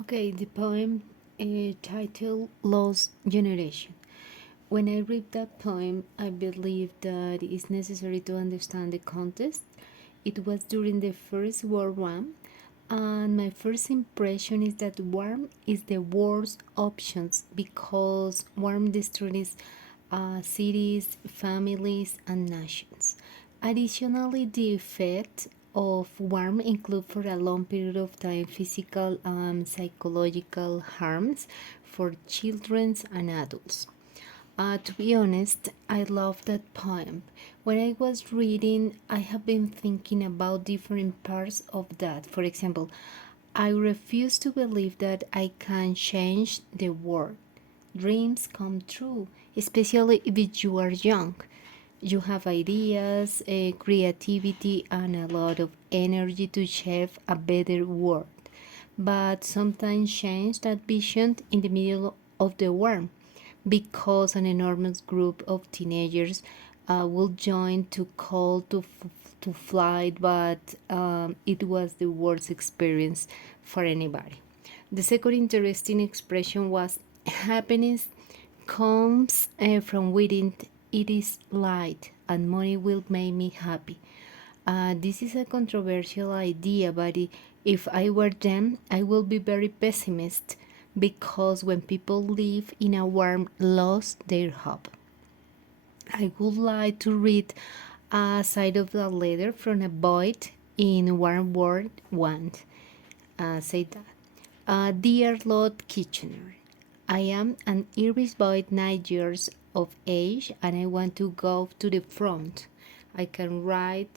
Okay, the poem titled Lost Generation. When I read that poem, I believe that it's necessary to understand the context. It was during the First World War, and my first impression is that warm is the worst options because warm destroys cities, families, and nations. Additionally, the effect of warm include for a long period of time physical and psychological harms for children and adults. To be honest, I love that poem. When I was reading, I have been thinking about different parts of that. For example, I refuse to believe that I can change the world. Dreams come true, especially if you are young. You have ideas, creativity, and a lot of energy to shape a better world. But sometimes change that vision in the middle of the war because an enormous group of teenagers will join to call to flight, but it was the worst experience for anybody. The second interesting expression was happiness comes from within. It is light, and money will make me happy. This is a controversial idea, but if I were them, I will be very pessimist because when people live in a warm, lost their hope. I would like to read a side of the letter from a boy in Warm World 1. Say that. Dear Lord Kitchener, I am an Irish boy 9 years of age and I want to go to the front. I can ride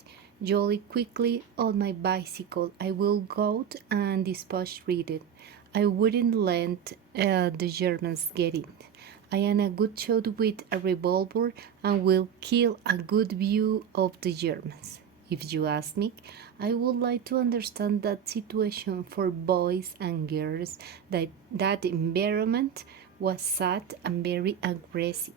jolly quickly on my bicycle. I will go and dispatch read it. I wouldn't let the Germans get in. I am a good shot with a revolver and will kill a good view of the Germans. If you ask me, I would like to understand that situation for boys and girls, that environment was sad and very aggressive.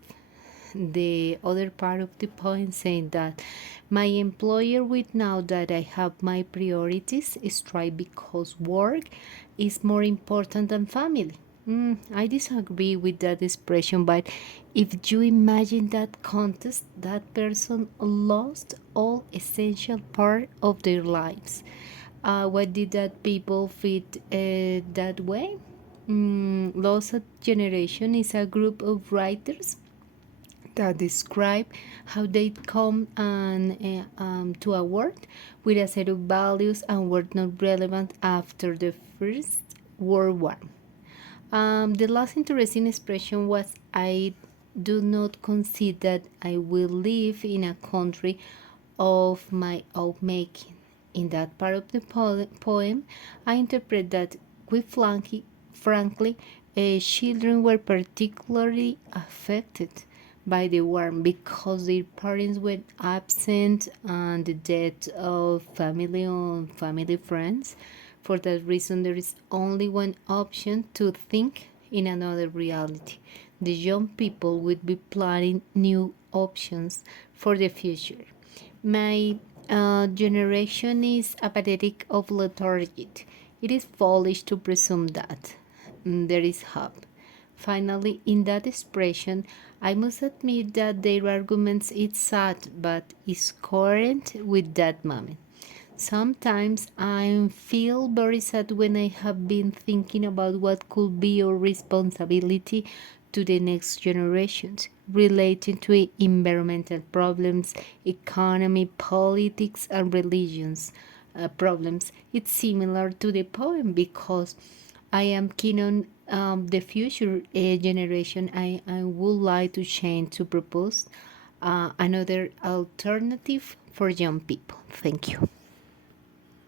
The other part of the point saying that my employer will know that I have my priorities straight because work is more important than family. I disagree with that expression, but if you imagine that context, that person lost all essential part of their lives. What did that people fit that way? Lost Generation is a group of writers that describe how they come to a world with a set of values and were not relevant after the First World War. The last interesting expression was I do not concede that I will live in a country of my own making. In that part of the poem, I interpret that quite frankly, children were particularly affected by the war because their parents were absent and the death of family or family friends. For that reason, there is only one option to think in another reality. The young people would be planning new options for the future. My generation is apathetic of lethargy. It is foolish to presume that there is hope. Finally, in that expression, I must admit that their arguments is sad, but is current with that moment. Sometimes I feel very sad when I have been thinking about what could be our responsibility to the next generations relating to environmental problems, economy, politics, and religions problems. It's similar to the poem because I am keen on the future generation. I would like to change to propose another alternative for young people. Thank you.